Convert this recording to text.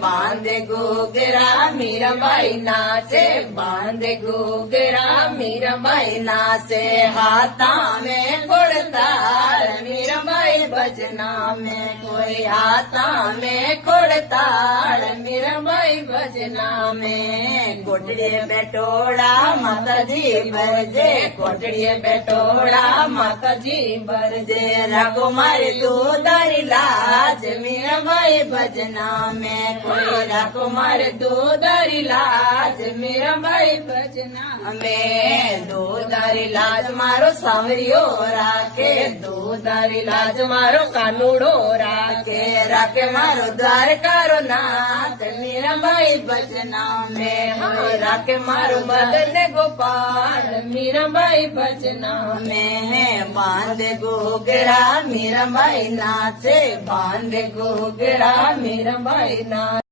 बांधे घूघरा मीराबाई नाचे, बांधे घूघरा मीराबाई नाचे, हाथा में कुड़ताल मीराबाई भजना में, कोई हाथा में कुड़ताल मीराबाई भजना में। कोटड़िए बेटोड़ा माता जी भरजे, कोटड़िए बेटोड़ा माता जी भरजे, रखो मारे दूधारी लाज मीराबाई भजना में, कोई रखो मारे दूधारी लाज मीराबाई भजना में। दूधारी लाज मारो सांवरियो राखे, दूधारी लाज मारो कानूड़ो राखे, राखे मारो द्वारकारो नाथ मीराबाई भजना में, राखे मारो मदन गोपाल मीराबाई भजना में। बांधे घूघरा मीराबाई नाचे, बांधे घूघरा मीराबाई नाचे।